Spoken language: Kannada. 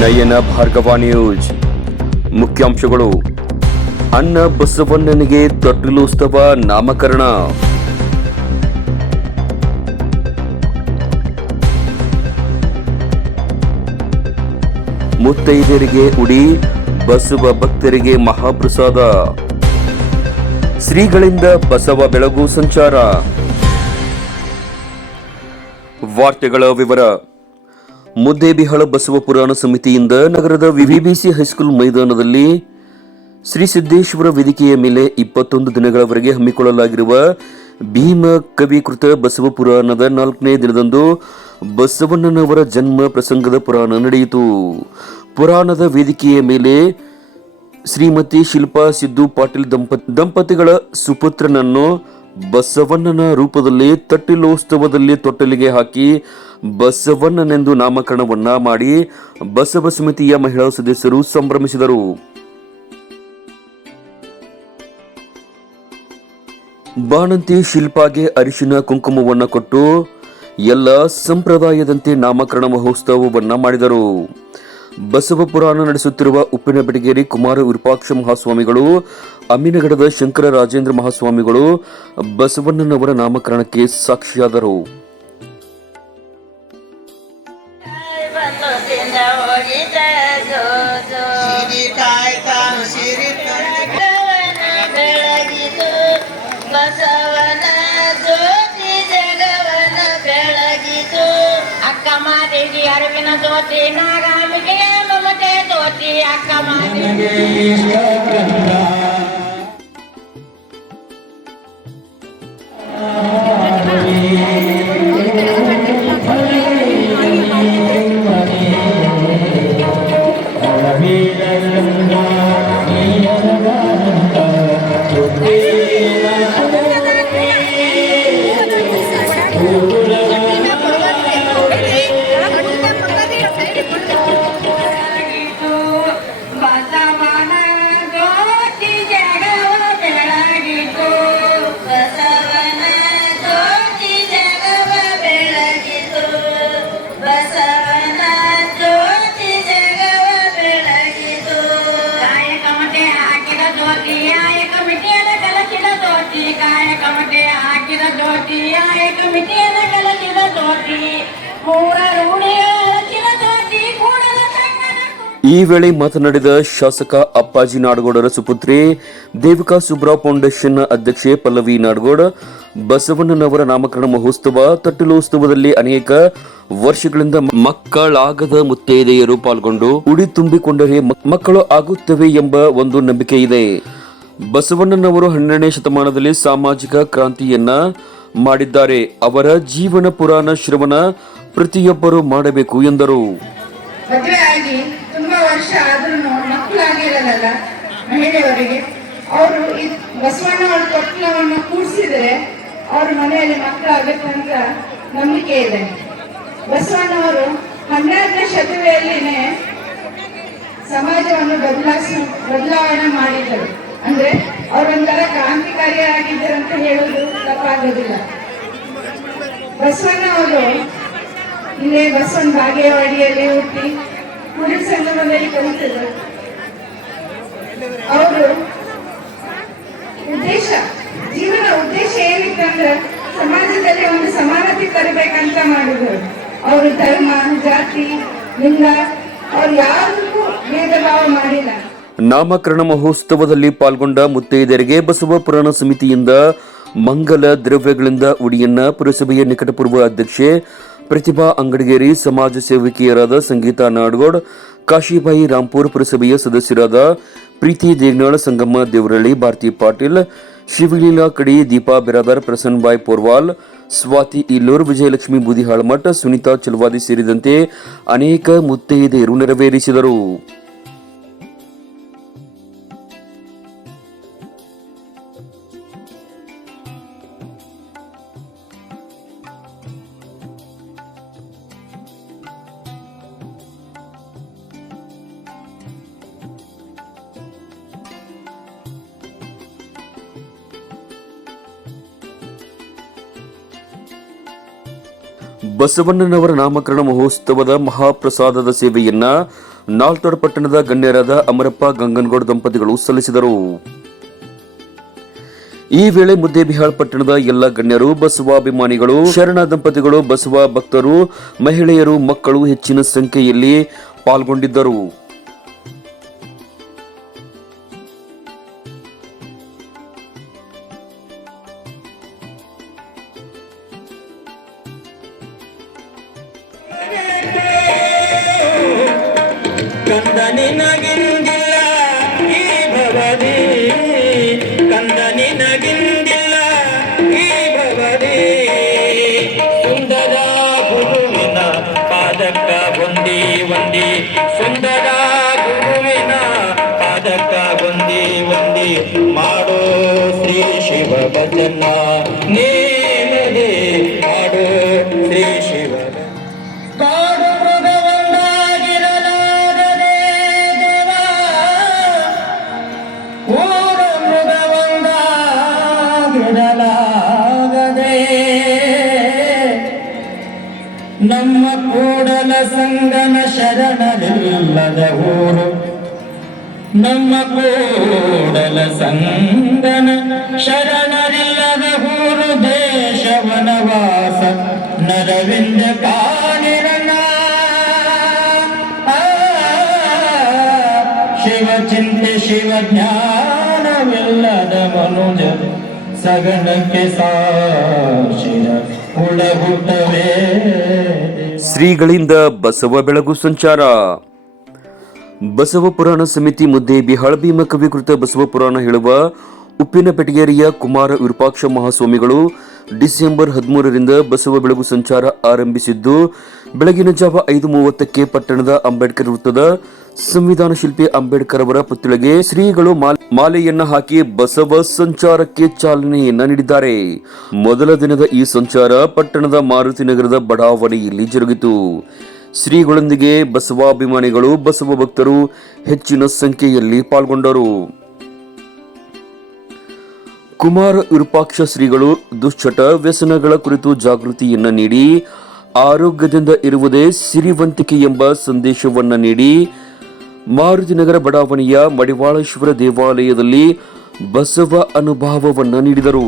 ನಯನ ಭಾರ್ಗವ ನ್ಯೂಸ್. ಮುಖ್ಯಾಂಶಗಳು. ಅನ್ನ ಬಸವಣ್ಣನಿಗೆ ತೊಟ್ಟಿಲೋತ್ಸವ ನಾಮಕರಣ. ಮುತ್ತೈದೆಯರಿಗೆ ಉಡಿ, ಬಸವ ಭಕ್ತರಿಗೆ ಮಹಾಪ್ರಸಾದ. ಶ್ರೀಗಳಿಂದ ಬಸವ ಬೆಳಗು ಸಂಚಾರ. ವಾರ್ತೆಗಳ ವಿವರ. ಮುದ್ದೇಬಿಹಾಳ ಬಸವ ಪುರಾಣ ಸಮಿತಿಯಿಂದ ನಗರದ ವಿವಿಬಿಸಿ ಹೈಸ್ಕೂಲ್ ಮೈದಾನದಲ್ಲಿ ಶ್ರೀ ಸಿದ್ದೇಶ್ವರ ವೇದಿಕೆಯ ಮೇಲೆ ಇಪ್ಪತ್ತೊಂದು ದಿನಗಳವರೆಗೆ ಹಮ್ಮಿಕೊಳ್ಳಲಾಗಿರುವ ಭೀಮ ಕವಿಕೃತ ಬಸವ ಪುರಾಣದ ನಾಲ್ಕನೇ ದಿನದಂದು ಬಸವಣ್ಣನವರ ಜನ್ಮ ಪ್ರಸಂಗದ ಪುರಾಣ ನಡೆಯಿತು. ಪುರಾಣದ ವೇದಿಕೆಯ ಮೇಲೆ ಶ್ರೀಮತಿ ಶಿಲ್ಪಾ ಸಿದ್ದು ಪಾಟೀಲ್ ದಂಪತಿ ದಂಪತಿಗಳ ಸುಪುತ್ರನನ್ನು ಬಸವಣ್ಣನ ರೂಪದಲ್ಲಿ ತಟ್ಟಿಲೋತ್ಸವದಲ್ಲಿ ತೊಟ್ಟಲಿಗೆ ಹಾಕಿ ಬಸವಣ್ಣನೆಂದು ನಾಮಕರಣವನ್ನ ಮಾಡಿ ಬಸವ ಸಮಿತಿಯ ಮಹಿಳಾ ಸದಸ್ಯರು ಸಂಭ್ರಮಿಸಿದರು. ಬಾಣಂತಿ ಶಿಲ್ಪಾಗೆ ಅರಿಶಿನ ಕುಂಕುಮವನ್ನು ಕೊಟ್ಟು ಎಲ್ಲ ಸಂಪ್ರದಾಯದಂತೆ ನಾಮಕರಣ ಮಹೋತ್ಸವವನ್ನ ಮಾಡಿದರು. ಬಸವ ಪುರಾಣ ನಡೆಸುತ್ತಿರುವ ಉಪ್ಪಿನ ಬೆಟಗೇರಿ ಕುಮಾರ ವಿರೂಪಾಕ್ಷ ಮಹಾಸ್ವಾಮಿಗಳು, ಅಮ್ಮಿನಗಡದ ಶಂಕರ ರಾಜೇಂದ್ರ ಮಹಾಸ್ವಾಮಿಗಳು ಬಸವಣ್ಣನವರ ನಾಮಕರಣಕ್ಕೆ ಸಾಕ್ಷಿಯಾದರು. ಅರಿವಿನ ಜ್ಯೋತಿ ನಾಗಾಂಬಿಕೆ ಮಮತೆ ಜ್ಯೋತಿ ಅಕ್ಕ ಮಾದೇವಿ ಕೂಡಲ ಸಂಗನ ಈ ವೇಳೆ ಮಾತನಾಡಿದ ಶಾಸಕ ಅಪ್ಪಾಜಿ ನಾಡಗೌಡರ ಸುಪುತ್ರಿ, ದೇವಿಕಾ ಸುಬ್ರಾವ್ ಫೌಂಡೇಶನ್ ಅಧ್ಯಕ್ಷೆ ಪಲ್ಲವಿ ನಾಡಗೌಡ, ಬಸವಣ್ಣನವರ ನಾಮಕರಣ ಮಹೋತ್ಸವ ತಟ್ಟಲೋತ್ಸವದಲ್ಲಿ ಅನೇಕ ವರ್ಷಗಳಿಂದ ಮಕ್ಕಳಾಗದ ಮುತ್ತೈದೆಯರು ಪಾಲ್ಗೊಂಡು ಉಡಿ ತುಂಬಿಕೊಂಡರೆ ಮಕ್ಕಳು ಆಗುತ್ತವೆ ಎಂಬ ಒಂದು ನಂಬಿಕೆ ಇದೆ. ಬಸವಣ್ಣನವರು ಹನ್ನೆರಡನೇ ಶತಮಾನದಲ್ಲಿ ಸಾಮಾಜಿಕ ಕ್ರಾಂತಿಯನ್ನ ಮಾಡಿದ್ದಾರೆ. ಅವರ ಜೀವನ ಪುರಾಣ ಶ್ರವಣ ಪ್ರತಿಯೊಬ್ಬರು ಮಾಡಬೇಕು ಎಂದರು. ಮದುವೆ ತುಂಬಾ ವರ್ಷ ಆದ್ರೂ ಮಕ್ಕಳಾಗಿರಲ್ಲ ಮಹಿಳೆಯರಿಗೆ ಅವರು ಬಸವಣ್ಣ ಅವರ ತೊಟ್ಲವನ್ನು ಕೂಡಿಸಿದ್ರೆ ಅವ್ರ ಮನೆಯಲ್ಲಿ ಮಕ್ಕಳಾಗಬೇಕು ಅಂತ ನಂಬಿಕೆ ಇದೆ. ಬಸವಣ್ಣವರು ಹನ್ನೆರಡನೇ ಶತವೆಯಲ್ಲಿನೇ ಸಮಾಜವನ್ನು ಬದಲಾಯಿಸ, ಬದಲಾವಣೆ ಮಾಡಿದರು ಅಂದ್ರೆ ಅವರೊಂಥರ ಅಂತ ಹೇಳುವುದು ತಪ್ಪಾಗೋದಿಲ್ಲ. ಬಸವಣ್ಣ ಅವರು ಇಲ್ಲೇ ಬಸವನ್ ಬಾಗೇವಾಡಿಯಲ್ಲಿ ಹುಟ್ಟಿ ಕುಡಿ ಸಂಗಮದಲ್ಲಿ ಕಲಿತರು. ಅವರು ಉದ್ದೇಶ, ಜೀವನ ಉದ್ದೇಶ ಏನಿತ್ತಂದ್ರೆ ಸಮಾಜದಲ್ಲಿ ಒಂದು ಸಮಾನತೆ ತರಬೇಕಂತ ಮಾಡಿದ್ರು. ಅವರು ಧರ್ಮ, ಜಾತಿ, ಲಿಂಗ, ಅವ್ರು ಯಾರಿಗೂ ಭೇದ ಭಾವ ಮಾಡಿಲ್ಲ. ನಾಮಕರಣ ಮಹೋತ್ಸವದಲ್ಲಿ ಪಾಲ್ಗೊಂಡ ಮುತ್ತೈದೆಯರಿಗೆ ಬಸವ ಪುರಾಣ ಸಮಿತಿಯಿಂದ ಮಂಗಲ ದ್ರವ್ಯಗಳಿಂದ ಉಡಿಯನ್ನ ಪುರಸಭೆಯ ನಿಕಟಪೂರ್ವ ಅಧ್ಯಕ್ಷೆ ಪ್ರತಿಭಾ ಅಂಗಡಿಗೇರಿ ಸಮಾಜ ಸೇವಕಿಯರಾದ ಸಂಗೀತಾ ನಾಡಗೌಡ್, ಕಾಶಿಬಾಯಿ ರಾಂಪುರ್ ಪುರಸಭೆಯ ಸದಸ್ಯರಾದ ಪ್ರೀತಿ ದೇಗ್ನಾಳ್, ಸಂಗಮ್ಮ ದೇವರಳ್ಳಿ, ಭಾರತಿ ಪಾಟೀಲ್, ಶಿವಲೀಲಾ ಕಡಿ, ದೀಪಾ ಬಿರಾದರ್ ಪ್ರಸನ್ನಬಾಯ್ ಪೋರ್ವಾಲ್, ಸ್ವಾತಿ ಇಲ್ಲೂರ್, ವಿಜಯಲಕ್ಷ್ಮಿ ಬೂದಿಹಾಳ್ಮಠ್ ಸುನೀತಾ ಚಲವಾದಿ ಸೇರಿದಂತೆ ಅನೇಕ ಮುತ್ತೈದೆಯರು ನೆರವೇರಿಸಿದರು. ಬಸವಣ್ಣನವರ ನಾಮಕರಣ ಮಹೋತ್ಸವದ ಮಹಾಪ್ರಸಾದದ ಸೇವೆಯನ್ನ ನಾಲ್ತೋಡ್ ಪಟ್ಟಣದ ಗಣ್ಯರಾದ ಅಮರಪ್ಪ ಗಂಗನಗೌಡ ದಂಪತಿಗಳು ಸಲ್ಲಿಸಿದರು. ಈ ವೇಳೆ ಮುದ್ದೇಬಿಹಾಳ್ ಪಟ್ಟಣದ ಎಲ್ಲ ಗಣ್ಯರು, ಬಸವಾಭಿಮಾನಿಗಳು, ಶರಣ ದಂಪತಿಗಳು, ಬಸವ ಭಕ್ತರು, ಮಹಿಳೆಯರು, ಮಕ್ಕಳು ಹೆಚ್ಚಿನ ಸಂಖ್ಯೆಯಲ್ಲಿ ಪಾಲ್ಗೊಂಡಿದ್ದರು. ಕಂದನಿನಗಿಂದಿಲ್ಲ ಈ ಭವದಿ. ಕಂದನಿನಗಿಂದಿಲ್ಲ ಈ ಭವದಿ. ಸುಂದರ ಗುರುವಿನ ಪಾದಕ್ಕ ಬಂದಿ ಒಂದಿ ಸುಂದರ ಗುರುವಿನ ಪಾದಕ್ಕ ಬಂದಿ ಒಂದಿ ಮಾಡೋ ಶ್ರೀ ಶಿವ ಭಜನ. ಸಂಗನ ಶರಣರಿಲ್ಲದ ಊರು ನಮ್ಮ ಕೂಡಲ ಸಂಗನ ಶರಣರಿಲ್ಲದ ಊರು ದೇಶ ವನವಾಸ ನರವಿಂದ ಕಾಲಿರನ ಶಿವ ಚಿಂತೆ ಶಿವ ಜ್ಞಾನವಿಲ್ಲದ ಮನುಜ ಸಗನಕ್ಕೆ ಸಾಶಿರ ಹುಳಹುಟವೇ ಶ್ರೀಗಳಿಂದ ಬಸವ ಬೆಳಗು ಸಂಚಾರ. ಬಸವ ಪುರಾಣ ಸಮಿತಿ ಮುದ್ದೆ ಬಿಹಾಳ ಭೀಮ ಕವಿಕೃತ ಬಸವ ಪುರಾಣ ಹೇಳುವ ಉಪ್ಪಿನ ಪೆಟಗೇರಿಯ ಕುಮಾರ ವಿರೂಪಾಕ್ಷ ಮಹಾಸ್ವಾಮಿಗಳು ಡಿಸೆಂಬರ್ ಹದಿಮೂರರಿಂದ ಬಸವ ಬೆಳಗು ಸಂಚಾರ ಆರಂಭಿಸಿದ್ದು, ಬೆಳಗಿನ ಜಾವ ಐದು ಮೂವತ್ತಕ್ಕೆ ಪಟ್ಟಣದ ಅಂಬೇಡ್ಕರ್ ವೃತ್ತದ ಸಂವಿಧಾನ ಶಿಲ್ಪಿ ಅಂಬೇಡ್ಕರ್ ಅವರ ಪುತ್ಥಳಿಗೆ ಶ್ರೀಗಳು ಮಾಲ್- ಮಾಲೆಯನ್ನ ಹಾಕಿ ಬಸವ ಸಂಚಾರಕ್ಕೆ ಚಾಲನೆಯನ್ನ ನೀಡಿದ್ದಾರೆ. ಮೊದಲ ದಿನದ ಈ ಸಂಚಾರ ಪಟ್ಟಣದ ಮಾರುತಿ ನಗರದ ಬಡಾವಣೆಯಲ್ಲಿ ಜರುಗಿತು. ಶ್ರೀಗಳೊಂದಿಗೆ ಬಸವಾಭಿಮಾನಿಗಳು, ಬಸವ ಭಕ್ತರು ಹೆಚ್ಚಿನ ಸಂಖ್ಯೆಯಲ್ಲಿ ಪಾಲ್ಗೊಂಡರು. ಕುಮಾರ ವಿರೂಪಾಕ್ಷ ಶ್ರೀಗಳು ದುಶ್ಚಟ ವ್ಯಸನಗಳ ಕುರಿತು ಜಾಗೃತಿಯನ್ನ ನೀಡಿ, ಆರೋಗ್ಯದಿಂದ ಇರುವುದೇ ಸಿರಿವಂತಿಕೆ ಎಂಬ ಸಂದೇಶವನ್ನ ನೀಡಿ ಮಾರುತಿನಗರ ಬಡಾವಣೆಯ ಮಡಿವಾಳೇಶ್ವರ ದೇವಾಲಯದಲ್ಲಿ ಬಸವ ಅನುಭವವನ್ನ ನೀಡಿದರು.